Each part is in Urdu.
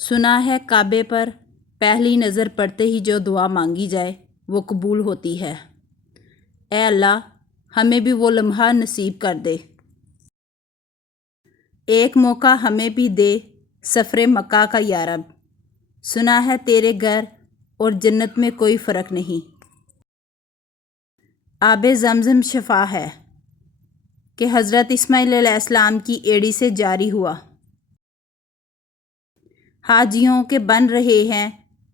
سنا ہے کعبے پر پہلی نظر پڑتے ہی جو دعا مانگی جائے وہ قبول ہوتی ہے۔ اے اللہ ہمیں بھی وہ لمحہ نصیب کر دے۔ ایک موقع ہمیں بھی دے سفر مکہ کا یا رب، سنا ہے تیرے گھر اور جنت میں کوئی فرق نہیں۔ آب زمزم شفا ہے کہ حضرت اسماعیل علیہ السلام کی ایڑی سے جاری ہوا۔ حاجیوں کے بن رہے ہیں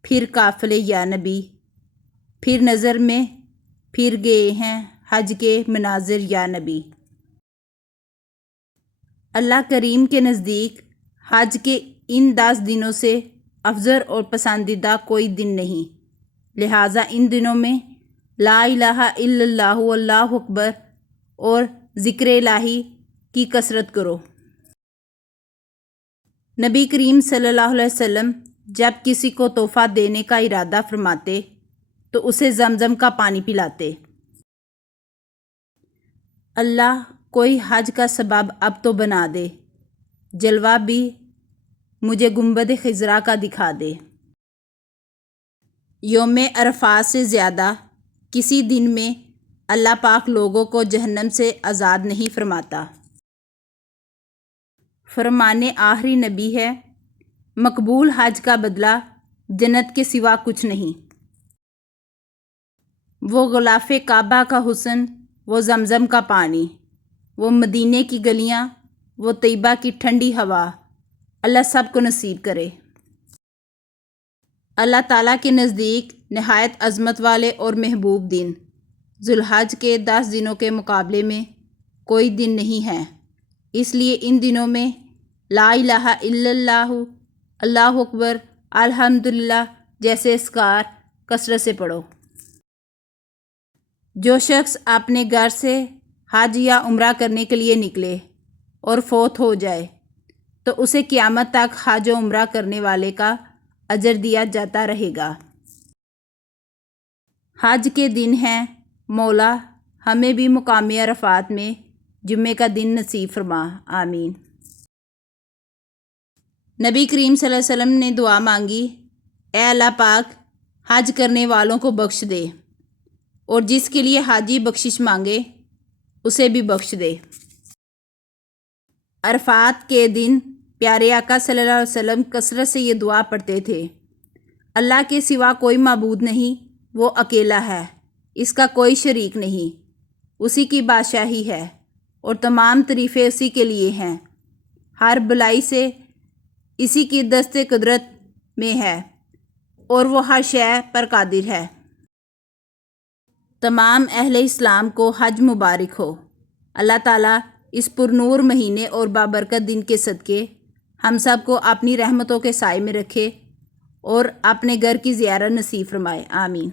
پھر قافلے یا نبی، پھر نظر میں پھر گئے ہیں حج کے مناظر یا نبی۔ اللہ کریم کے نزدیک حج کے ان 10 دنوں سے افضل اور پسندیدہ کوئی دن نہیں، لہٰذا ان دنوں میں لا الہ الا اللہ اللہ اکبر اور ذکر الہی کی کثرت کرو۔ نبی کریم صلی اللہ علیہ وسلم جب کسی کو تحفہ دینے کا ارادہ فرماتے تو اسے زمزم کا پانی پلاتے۔ اللہ کوئی حج کا سبب اب تو بنا دے، جلوہ بھی مجھے گنبد خضرا کا دکھا دے۔ یوم عرفات سے زیادہ کسی دن میں اللہ پاک لوگوں کو جہنم سے آزاد نہیں فرماتا۔ فرمان آخری نبی ہے، مقبول حج کا بدلہ جنت کے سوا کچھ نہیں۔ وہ غلاف کعبہ کا حسن، وہ زمزم کا پانی، وہ مدینے کی گلیاں، وہ طیبہ کی ٹھنڈی ہوا، اللہ سب کو نصیب کرے۔ اللہ تعالیٰ کے نزدیک نہایت عظمت والے اور محبوب دن ذوالحج کے 10 دنوں کے مقابلے میں کوئی دن نہیں ہے، اس لیے ان دنوں میں لا الہ الا اللہ، اللہ اکبر، الحمدللہ جیسے اذکار کثرت سے پڑھو۔ جو شخص اپنے گھر سے حج یا عمرہ کرنے کے لیے نکلے اور فوت ہو جائے تو اسے قیامت تک حج و عمرہ کرنے والے کا اجر دیا جاتا رہے گا۔ حج کے دن ہیں، مولا ہمیں بھی مقام عرفات میں جمعے کا دن نصیب فرما، آمین۔ نبی کریم صلی اللہ علیہ وسلم نے دعا مانگی، اے اللہ پاک حج کرنے والوں کو بخش دے اور جس کے لیے حاجی بخشش مانگے اسے بھی بخش دے۔ عرفات کے دن پیارے آقا صلی اللہ علیہ وسلم کثرت سے یہ دعا پڑھتے تھے، اللہ کے سوا کوئی معبود نہیں، وہ اکیلا ہے، اس کا کوئی شریک نہیں، اسی کی بادشاہی ہے اور تمام تعریفیں اسی کے لیے ہیں، ہر بلائی سے اسی کی دست قدرت میں ہے اور وہ ہر شے پر قادر ہے۔ تمام اہل اسلام کو حج مبارک ہو۔ اللہ تعالیٰ اس پرنور مہینے اور بابرکت دن کے صدقے ہم سب کو اپنی رحمتوں کے سائے میں رکھے اور اپنے گھر کی زیارت نصیب فرمائے، آمین۔